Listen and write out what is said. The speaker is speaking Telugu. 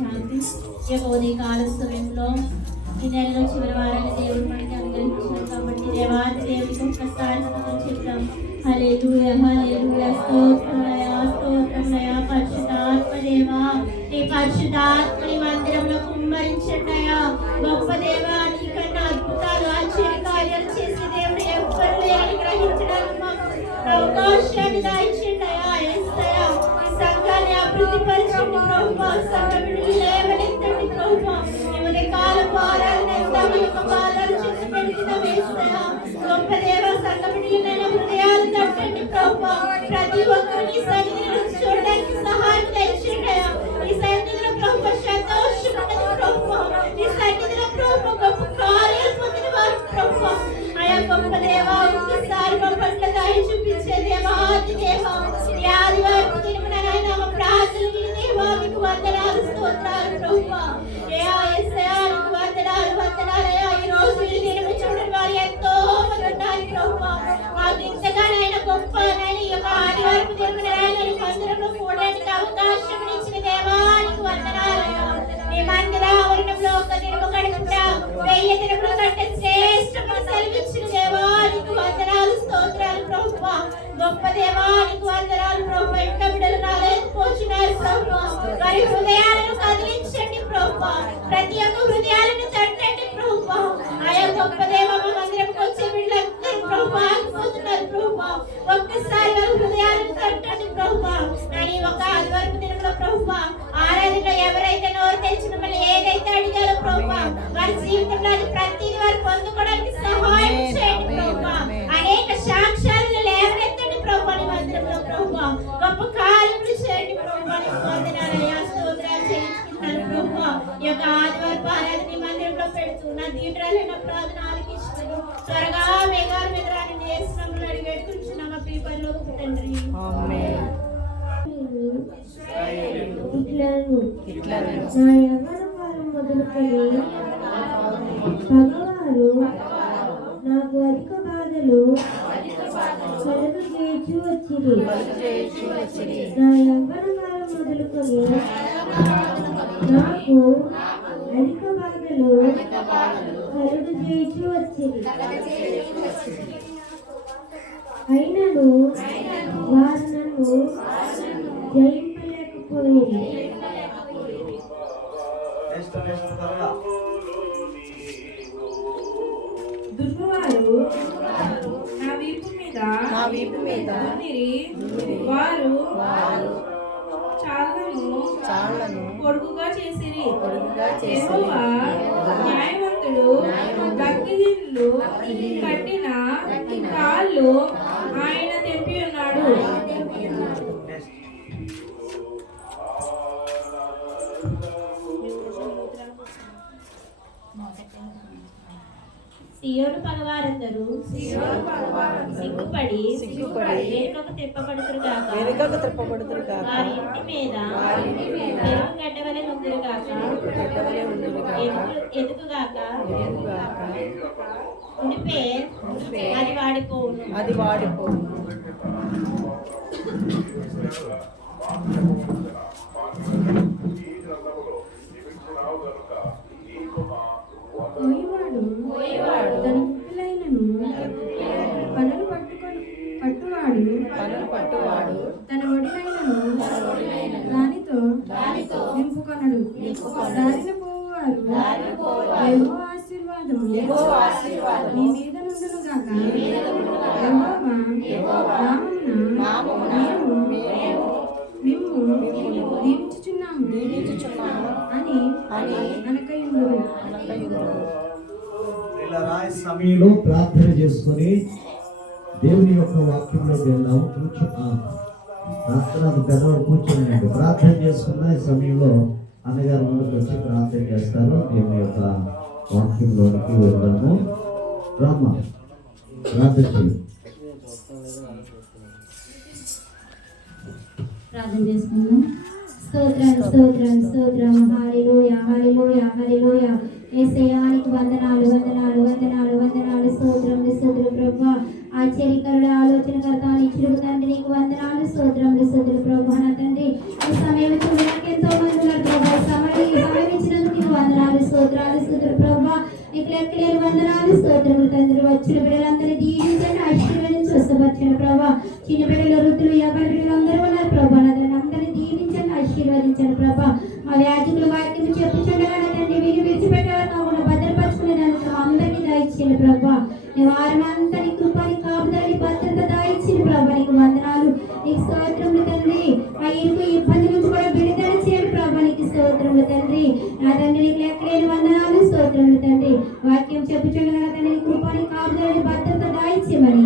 శాంతి ఈ యొక్క ఉదయకాల సమయంలో ఈ నెలలో చివరి వారాన్ని దేవుడు మనకి అనుగ్రహించారు కాబట్టి దేవాది దేవుడికి ఒక్కసారి చెప్తాం. హల్లెలూయా హల్లెలూయా స్తోత్రమయా స్తోత్రమయా పరిశుద్ధాత్మ దేవా నీ పరిశుద్ధాత్మని మందిరంలో కుమ్మరించండియా. గొప్ప దేవా నీకన్నా అద్భుతాలు ఆశ్చర్య కార్యాలు చేసే దేవుడు ఎవ్వరు లేరని గ్రహించడానికి మాకు అవకాశాన్ని దాయించండియా. యేసయ్యా ఈ సంఘాన్ని అభివృద్ధి పరిచండి ప్రభువా, సంఘ బిడ్డలు లేవనెత్తండి ప్రభువా. ఈ ఉదయకాల వారాలను ఎంతో యొక్క బాలాలు చేసి పెడుతున్నాం యేసయ్యా. గొప్ప దేవా సంఘ బిడ్డలైన హృదయాలు తట్టండి ప్రభువా. ప్రతి ఒక్కరిని సన్నిధిలో చూడడానికి సహాయం తెచ్చండియా. ఈ సన్నిధిలో ప్రభువా సంతోషమున్నది ప్రభువా. ఈ సన్నిధిలో ప్రభువా గొప్ప కార్యాలు పొందిన వారు ప్రభువా. ఆయా గొప్ప దేవా ఒక్కసారి మా పట్ల దయ చూపించే దేవాది దేవా ఈ ఆదివారం దినమున నాయనా మా ప్రార్థనలు విని దేవా మీకు వందనాలు స్తోత్రాలు ప్రభువా. యేసయ్యా నీకు వందనాలు వందనాలయ్యా. ఈ రోజు ఈ దినము చూడని వారు ఎంతో మంది ఉన్నారు ప్రభువా. మాకు ఇంతగానైనా గొప్ప ఈ యొక్క ఆదివారం దినమున నాయనా నీ మందిరంలో కూడడానికి అవకాశం ఇచ్చిన దేవా నీకు వందనాలయ్యా. నీ మందిర ఆవరణంలో ఒక దినము గడుపుతా 1000 దినముల కంటే శ్రేష్టముగా సెలవిచ్చిన దేవా నీకు వందనాలు స్తోత్రాలు ప్రభువా. గొప్ప దేవా నీకు వందనాలు ప్రభువా. ఇంట బిడ్డలు రాలేకపోతున్నారు ప్రభువా. వారి హృదయాలను కదిలించండి ప్రభువా. ప్రతి ఒక్క హృదయాలను తట్టండి ప్రభువా. ఆయా గొప్ప దేవా మా మందిరంకి వచ్చే బిడ్డలందరూ ప్రభువా ఆగిపోతున్నారు ప్రభువా. ఒక్కసారి వారి హృదయాలను తట్టండి ప్రభువా. కానీ ఒక ఆదివారం దినంలో ప్రభువా ఆరాధనలో ఎవరైతే నోరు తెచ్చి మిమ్మల్ని ఏదైతే అడిగారో ప్రభువా వారి జీవితంలో అది ప్రతిదీ వారు పొందుకోవడానికి సహాయం చేయండి ప్రభువా. అనేక సాక్ష్యాలను లేవనెత్తండి ప్రభువా. నీ మందిరంలో ప్రభువా గొప్ప కార్యములు చేయండి ప్రభువా. నీకు వందనాలయ్యా స్తోత్రాలు చెల్లించుకుంటున్నాను ప్రభువా. ఈ యొక్క ఆదివారం ఆరాధన నీ మందిరంలో పెడుతూ నా దీటురాలైన ప్రార్థన ఆలకించుతాను. త్వరగా మేఘాల మీద రాని యేసునామములో అడిగి వేడుకుంటున్నాము మా ప్రియ పరలోకపు తండ్రి. ఆమేన్. నా యవ్వనకాలం మొదలుకొని పగవారు నాకు అధిక బాధలు కలుగు చేయించి వచ్చింది. నా యవ్వనకాలం మొదలుకొని నాకు అధిక బాధలు కలుగు చేయించి వచ్చింది. అయినను వారు నన్ను జయింపలేకపోయింది. దుర్వారు నా వీపు మీద వారు చాళ్లను పొడుగుగా చేసిరి. యెహోవా న్యాయవంతుడు భక్తిహీనులు కట్టిన కాళ్ళు ఆయన తెంపి ఉన్నాడు. సియోను పగవారందరూ సిగ్గుపడి వెనుకకు తిప్పబడుతురు గాక. వారి ఇంటి మీద ఎరుపు గడ్డ వలె నుందురు గాక. ఎదుగుగాక ఉడిపే అది వాడిపోవును. పోయేవాడు తన కుక్కలైనను పనులు పట్టువాడు తన ఒడిలైనను దానితో నింపుకొనడు. దారిన పోవారు యెహోవా ఆశీర్వాదము నీ మీద నుండును గాక. యెహోవా నామమున మిమ్ము దీవించుచున్నాము అని అనకయుందురు. ఇలా సమయంలో ప్రార్థన చేసుకొని దేవుని యొక్క వాక్యంలోకి వెళ్దాం. ప్రార్థన పెద్దవాడు కూర్చొని ప్రార్థన చేసుకున్న ఈ సమయంలో అన్నగారు ముందుకు వచ్చి ప్రార్థన చేస్తారు. దేవుని యొక్క వాక్యంలోనికి వెళ్దాము. రామ ప్రార్థన చేయండి. ప్రార్థన చేసుకుందాం. స్తోత్రం హల్లెలూయా హల్లెలూయా హల్లెలూయా. యేసయ్యా నీకు వందనాలు స్తోత్రం ప్రభువా. ఆశ్చర్యకరుడు ఆలోచనకర్త నిత్యుడు తండ్రి నీకు వందనాలు స్తోత్రం ప్రభువా. నా తండ్రి ఈ సమయంలో చూడడానికి ఎంతో మంది ఉన్నారు ప్రభా. సమయం వచ్చిన బిడ్డలందరినీ దీవించండి, ఆశీర్వదించి స్వస్థపరచండి ప్రభా. చిన్న బిడ్డలు, వృద్ధులు, యవ్వన బిడ్డలు అందరూ ఉన్నారు ప్రభా. అందరినీ దీవించండి, ఆశీర్వదించండి ప్రభా. మా వ్యాధికుల వాక్యం చెప్పుచుండగా తండ్రి విని విడిచిపెట్టేవారు కాకుండా భద్రపరచుకునేదానికి అందరినీ దాయిచ్చింది ప్రభా. నీ వారమంతా నీ కృపాని కాపుదలని భద్రత దాయిచ్చింది ప్రభా. నీకు వందనాలు, నీకు స్తోత్రములు తండ్రి. ఆ ఇరుకు ఇబ్బంది నుంచి కూడా విడుదల చేయండి ప్రభా. నీకు స్తోత్రములు తండ్రి. నా తండ్రి నీకు లెక్కలేని వందనాలు, స్తోత్రములు తండ్రి. వాక్యం చెప్పుచుండగా తండ్రి నీ కృపాని కాపుదలని భద్రత దాయిచ్చేమని